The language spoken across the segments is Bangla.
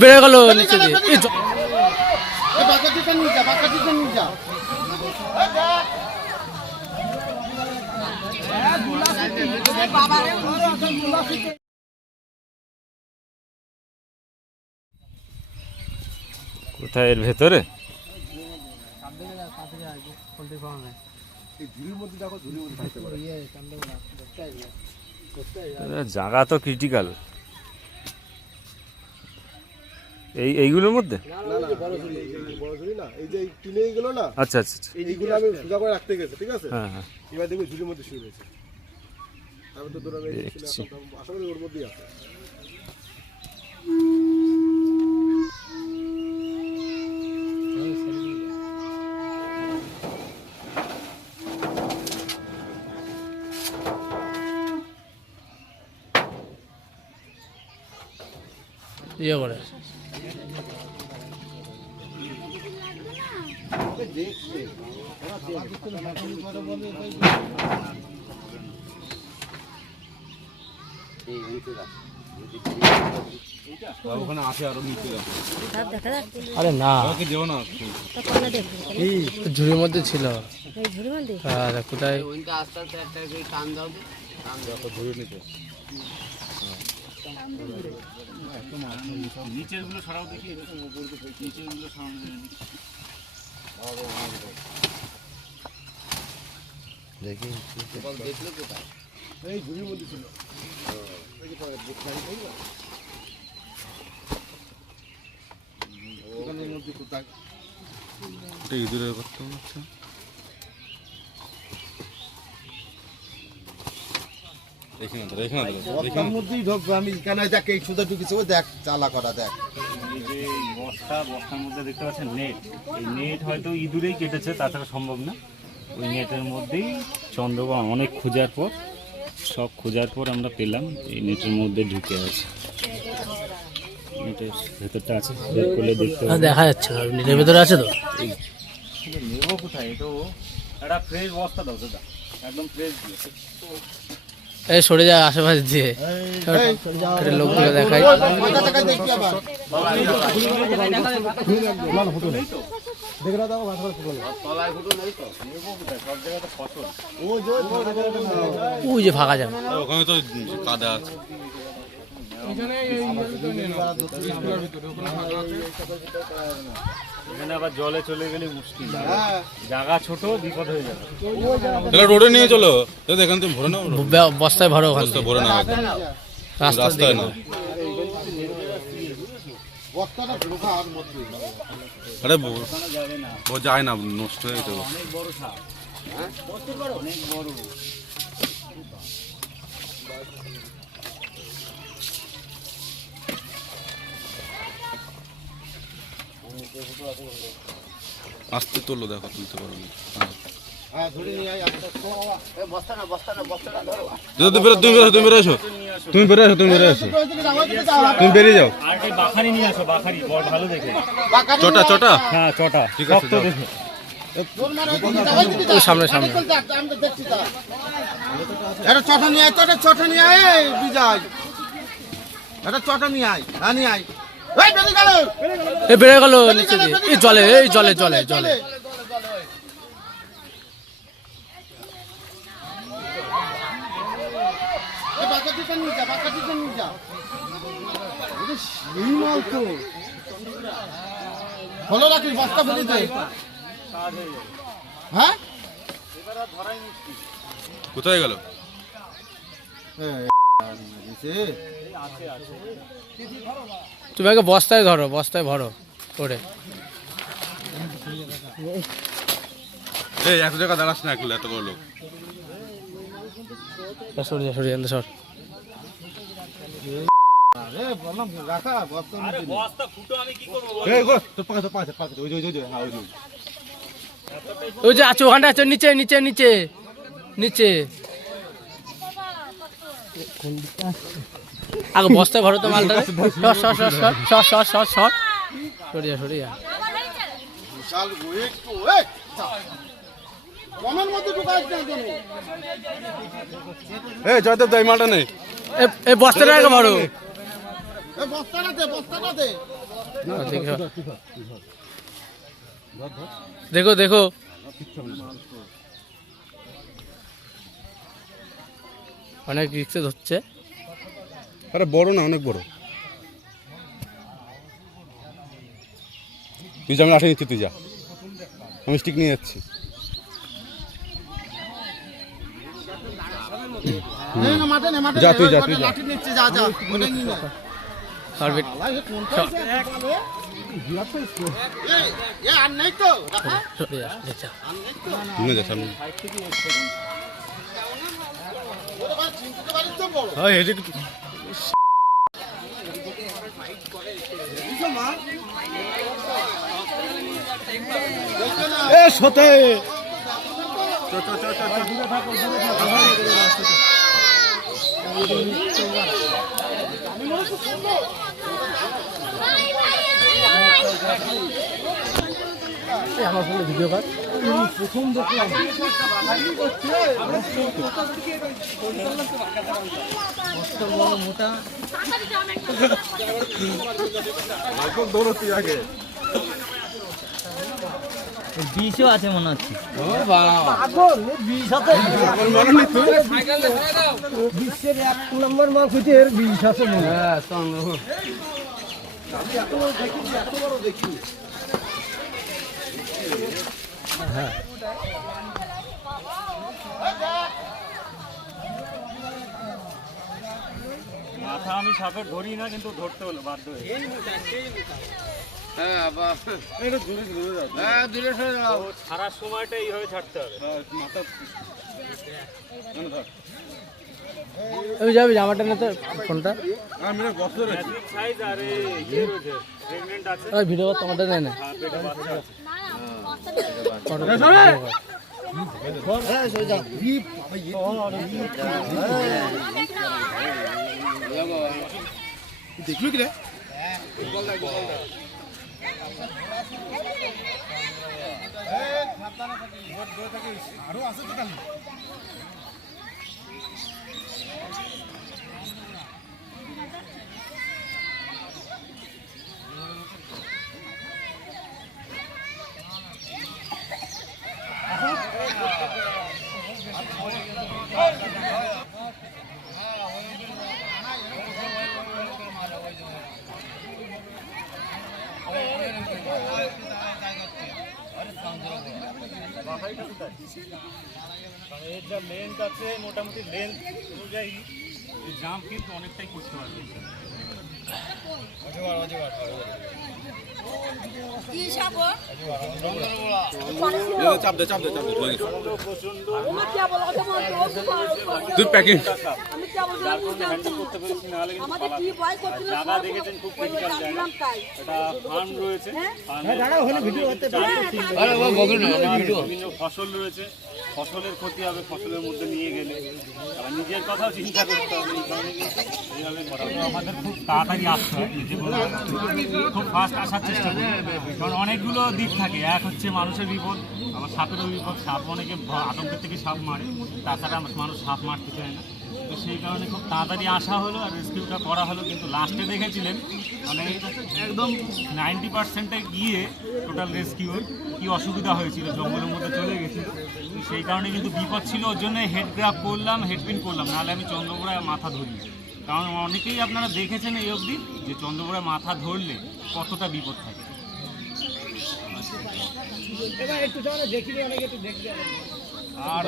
বেড়ে গেল নিচে দিয়ে কোথায় এর ভেতরে জায়গা তো ক্রিটিক্যাল এইগুলোর মধ্যে আচ্ছা আচ্ছা এইগুলো আমি সোজা করে রাখতে গেছি, ঠিক আছে? হ্যাঁ হ্যাঁ এবার দেখবি ঝুড়ির মধ্যে শুয়ে রয়েছে। আমি তো তোরা দেখছি। আশা করি ওর মধ্যেই আছে। ইয়ে করে ওখানে আছে আরো নিচে আরে না দেবো না ঝুড়ির মধ্যে ছিল আর কোথায় নিচের গুলো সরাও দেখি নিচের গুলো এই ঝুড়ির মধ্যে ছিল। ওখানের মধ্যে কোথায় ইঁদুরের কথা হচ্ছে বস্তার মধ্যেই ঢুকবে। আমি কেন দেখ এই সুদা ঢুকেছে, ও দেখ চালা করা দেখ। এই যে বস্তার মধ্যে দেখতে পাচ্ছেন নেট, এই নেট হয়তো ইঁদুরেই কেটেছে, তাছাড়া সম্ভব না। ওই নেটের মধ্যেই চন্দ্রবান অনেক খোঁজার পর সব খোঁজার পর আমরা পেলাম এই নেটের মধ্যে ঢুকে আছে। নেটের ভেতরটা আছে, বের করলে দেখতে পাবেন। দেখা যাচ্ছে না, নেটের ভেতরে আছে তো। নেবো কোথায়? তো একটা ফ্রেশ বস্তা দাও দাদা, একদম ফ্রেশ দিয়ে। এই সরে যায় আশেপাশে দিয়ে লোকগুলো দেখায়। ওই যে ফাঁকা যাবে, ওখানে তো কাদা আছে। এখানে আবার জলে চলে গেলে মুশকিল, জায়গা ছোট, বিপদ হয়ে যাবে। রোডে নিয়ে চলো, এখান থেকে ভরে নাও, বস্তায় ভরো, ওখান বস্তা ভরে নাও, রাস্তায় না। আরে ও যায় না, নষ্ট হয়ে গেছে। আসতে তোলো, দেখো তুলতে পারো না। তুমি বেরো আসো, তুমি বেরিয়ে যাও। আর এই বাখারি নিয়ে আসো, বাখারি বড় ভালো দেখে। চটা চটা, হ্যাঁ চটা, ঠিক আছে, শক্ত দেখে। সামনে সামনে একটা চটা নিয়ে আয়, চটা নিয়ে আয় বিজয়, একটা চটা নিয়ে আয়, হ্যাঁ নিয়ে আয়। বেড়ে গেল নিচে দিয়ে এই জলে, এই জলে জলে জলে ভালো রাখিস, বস্তা ফেলে দে। হ্যাঁ কোথায় গেল? তুমি আগে বস্তায় ধরো, বস্তায় ভরো করে। এই এত জায়গা দাঁড়াস না, একলা এত বড় লোক। সরিয়ে সরিয়ে আনতে সর। ওই যে আছে ওখানটা আছে, নিচে নিচে নিচে নিচে আগে বস্তায় ভরো তো মালটা। সর সর সর সর সর সর সর সরিয়া সরিয়া। কমের মধ্যে ঢুকাইছ না কেন? এই জয়দেব, এই মালটা নেই। এই বস্তাটা আগে বড় এ বস্তাটা দে, বস্তাটা দে। দেখো দেখো অনেক রিক্সে ধরছে। আরে বড় না, অনেক বড়। তুই যা, আমি লাঠি নিচ্ছি, তুই যা, আমি স্টিক নিয়ে যাচ্ছি। নে না, মাঠে নে, মাঠে যা, নে, তুই যা, ওই তুই যা। লাঠি নিচ্ছে, যা, যা, ওটা নিয়ে নে। পারবে এ আর নেই তো, রাখা? নিয়ে যা সামনে। ওরে ভাই, চিন্তিত বাড়ির তো বড়। দেখবে না? এ সতে আমার ফোনে ভিডিও কার বিষও আছে মনে হচ্ছে। বিশ্বের 1 নম্বর মাল খুঁজে এর বিষ আছে মনে হয়। মাথা আমি সাপের ধরি না, কিন্তু ধরতে হলো বাধ্য হয়ে। ছাড়ার সময়টা এইভাবে ছাড়তে হবে। আমি যাবি জামাটা নিতে ফোনটা ম্যাজিক সাইজ আর ইয়ে রয়েছে, প্রেগনেন্ট আছে, ওই ভিডিও তোমাদের নেয় না পেটে বাচ্চা আছে। দেখলু কি রে? আরো আছে তো কালি। এর যা লেন্থ আছে, মোটামুটি লেন্থ অনুযায়ী জাম্প কিন্তু অনেকটাই করতে পারবে। চাপ দে, চাপ দে, চাপ দে। তুই প্যাকিং করতে পেরেছি, নাহলে কিন্তু জায়গা দেখেছেন খুব ক্রিটিক্যাল জায়গা। এটা ফার্ম রয়েছে, বিভিন্ন ফসল রয়েছে, ফসলের ক্ষতি হবে ফসলের মধ্যে নিয়ে গেলে, আবার নিজের কথাও চিন্তা করতে হবে। এই কারণে কিন্তু এইভাবে করা হয়। আমাদের খুব তাড়াতাড়ি আসতে হয়, যেগুলো খুব ফাস্ট আসার চেষ্টা করি, কারণ অনেকগুলো দিক থাকে। এক হচ্ছে মানুষের বিপদ, আবার সাপেরও বিপদ। সাপ অনেকে আতঙ্কের থেকে সাপ মারে, তাছাড়া মানুষ সাপ মারতে চায় না। তো সেই কারণে খুব তাড়াতাড়ি আসা হলো আর রেস্কিউটা করা হলো। কিন্তু লাস্টে দেখেছিলেন মানে একদম 90%-এ গিয়ে টোটাল রেস্কিউর কী অসুবিধা হয়েছিল, জঙ্গলের মধ্যে চলে গেছিল। সেই কারণে কিন্তু বিপদ ছিল, ওর জন্য হেড গ্রাফ করলাম, হেডপিন করলাম, নাহলে আমি চন্দ্রপুরায় মাথা ধরি। কারণ অনেকেই আপনারা দেখেছেন এই অবধি যে চন্দ্রপুরায় মাথা ধরলে কতটা বিপদ থাকে। আর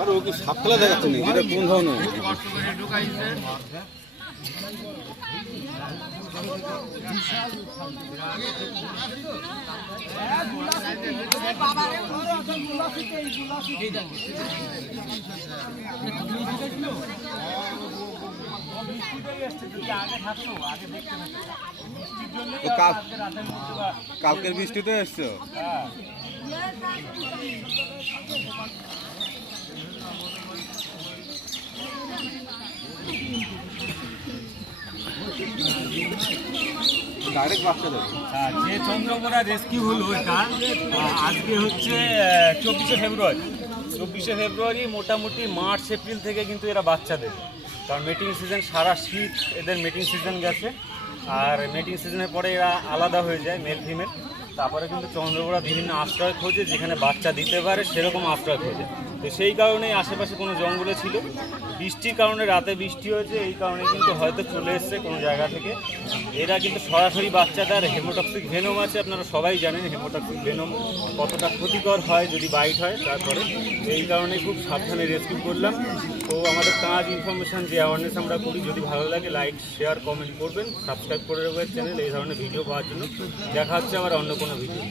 আর ও কি সাপ খেলা দেখাচ্ছে নাকি? এটা কোন ধরনের? কালকের বৃষ্টিতে এসছো? যে চন্দ্রকোনা রেস্কিউ হলো এটা আজকে হচ্ছে 24শে ফেব্রুয়ারি মোটামুটি মার্চ এপ্রিল থেকে কিন্তু এরা বাচ্চা দেবে, কারণ মেটিং সিজন সারা শীত এদের মেটিং সিজন গেছে, আর মেটিং সিজনের পরে এরা আলাদা হয়ে যায় মেল ফিমেল। তারপরে কিন্তু চন্দ্রকোনা বিভিন্ন আশ্রয় খোঁজে যেখানে বাচ্চা দিতে পারে সেরকম আশ্রয় খোঁজে। তো সেই কারণেই আশেপাশে কোনো জঙ্গলে ছিল, বৃষ্টির কারণে রাতে বৃষ্টি হয়েছে, এই কারণে কিন্তু হয়তো চলে এসছে কোনো জায়গা থেকে। এরা কিন্তু সরাসরি বাচ্চা দেয়। হেমোটক্সিক ভেনম আছে, আপনারা সবাই জানেন হেমোটক্সিক ভেনম কতটা ক্ষতিকর হয় যদি বাইট হয়। তারপরে এই কারণে খুব সাবধানে রেস্কিউ করলাম। তো আমাদের কাজ ইনফরমেশান যে অ্যাওয়ারনেস আমরা করি, যদি ভালো লাগে লাইক শেয়ার কমেন্ট করবেন, সাবস্ক্রাইব করে রাখবেন চ্যানেল এই ধরনের ভিডিও পাওয়ার জন্য। দেখা হচ্ছে আবার অন্য কোনো ভিডিও।